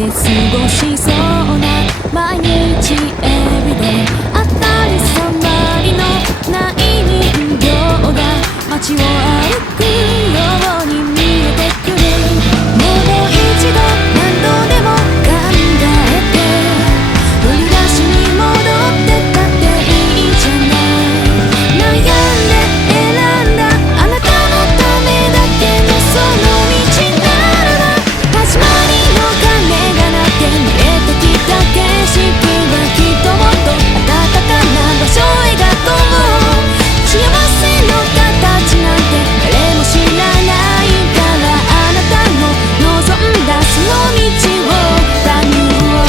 で過ごしそうな毎日エブリデイ、当たり障りのない人形が街を歩くように見えてくる。もう一度何度でも考えて振り出しに戻ってたっていいじゃない。悩んで選んだあなたのためだけのその道ならば、始まりの鐘が鳴って見えてきた景色はきっともっと暖かな場所を描こう。幸せの形なんて誰も知らないから、あなたの望んだその道を歩もう。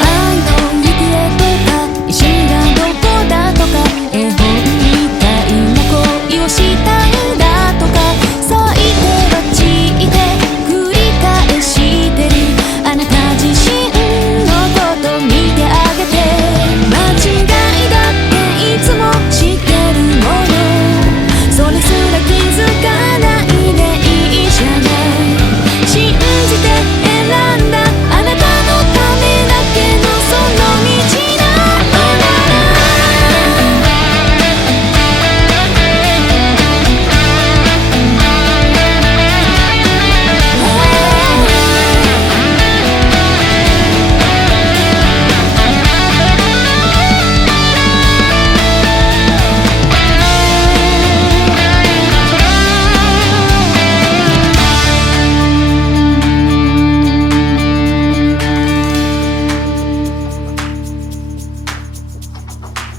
愛の行方とか石がどこだとか、絵本みたいな恋をしたんだとか、咲いては散って繰り返してるあなた自身のこと見てあげて。間違いだっていつも知ってるもの、それすら気づかないでいいじゃない。信じて選んだあなたのためだけのその道なのなら、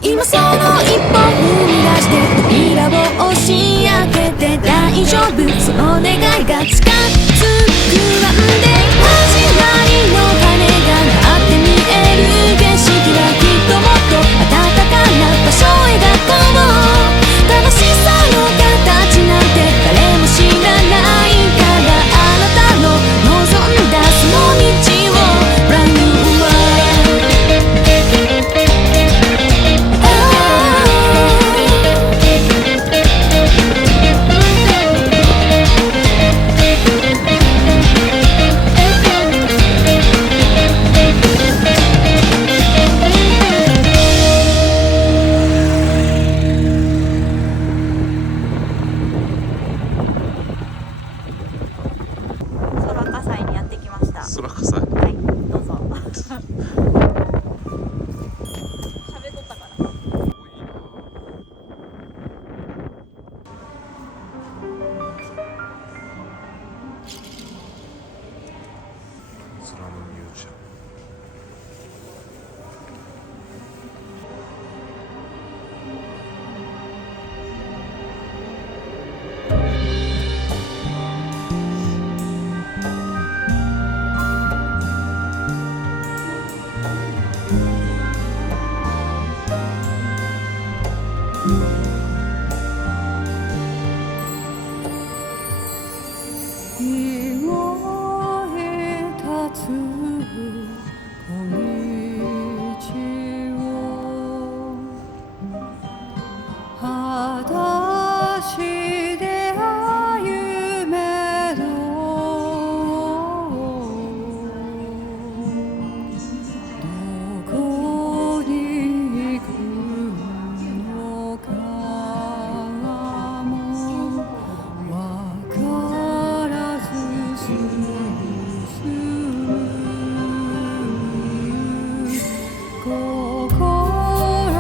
今その一歩踏み出して扉を押し開けて大丈夫、その願いが近づくわんで、始まりの鐘が鳴って見える景色はきっともっと暖かな場所を描こう。楽しさの形なんて誰も知らないから、あなたの望んだその道を Brand new world。空火災にやってきました。空火災。はい、どうぞ。喋っとったから。空のミュージアム。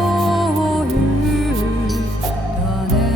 心を言うだね。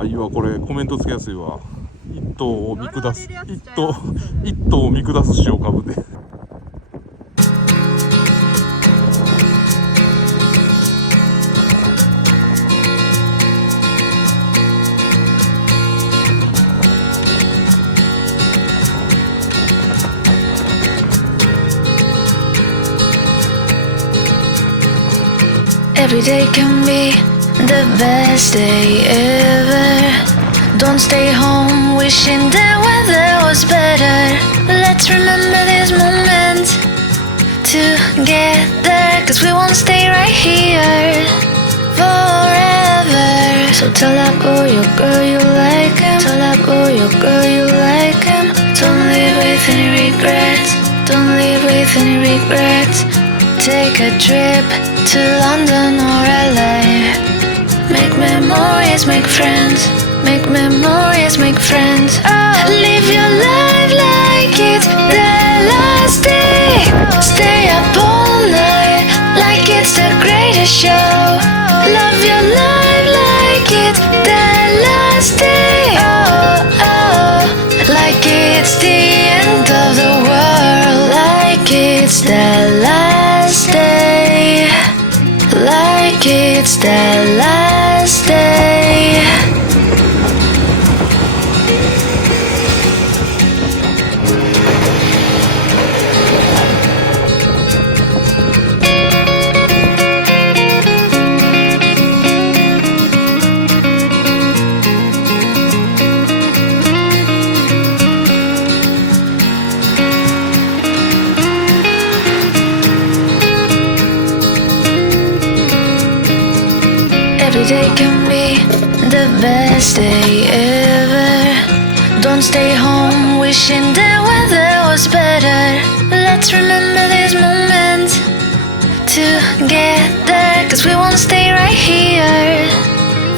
あ、いいわ、これコメントつけやすいわ。一頭を見下す、一頭を見下す塩株で。Every day can be the best day ever. Don't stay home wishing the weather was better. Let's remember this moment together, 'cause we won't stay right here forever. So tell that boy your girl you like him. Tell that boy your girl you like him. Don't live with any regrets. Don't live with any regrets. Take a trip to London or LA. Make memories, make friends. Make memories, make friends. Oh, live your life like it's the last day. Stay up all night like it's the greatest show. Love your life like it's the last day. Oh, oh, like it's the end of the world. Like it's the last day. Like it's the last day. Every day can be the best day ever. Don't stay home wishing the weather was better. Let's remember this moment together, 'cause we won't stay right here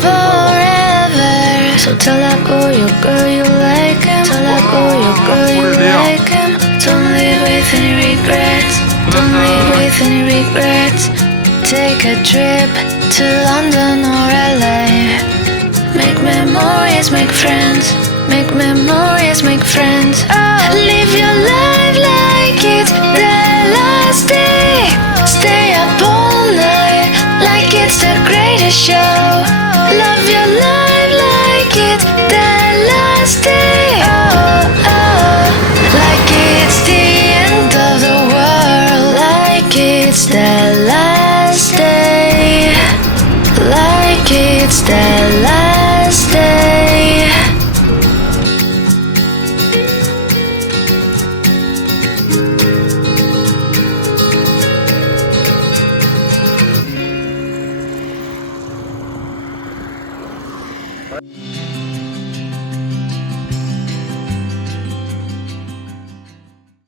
forever. So tell that boy your girl you like him. Tell that boy your girl you like him. Don't live with any regrets. Don't live with any regrets. Take a trip to London or LA. Make memories, make friends. Make memories, make friends. Oh, live your life like it's the last day. Stay up all night like it's the greatest show. Love your life like it's the last day. Oh, oh, like it's the end of the world. Like it's the last day. Like it's the last day.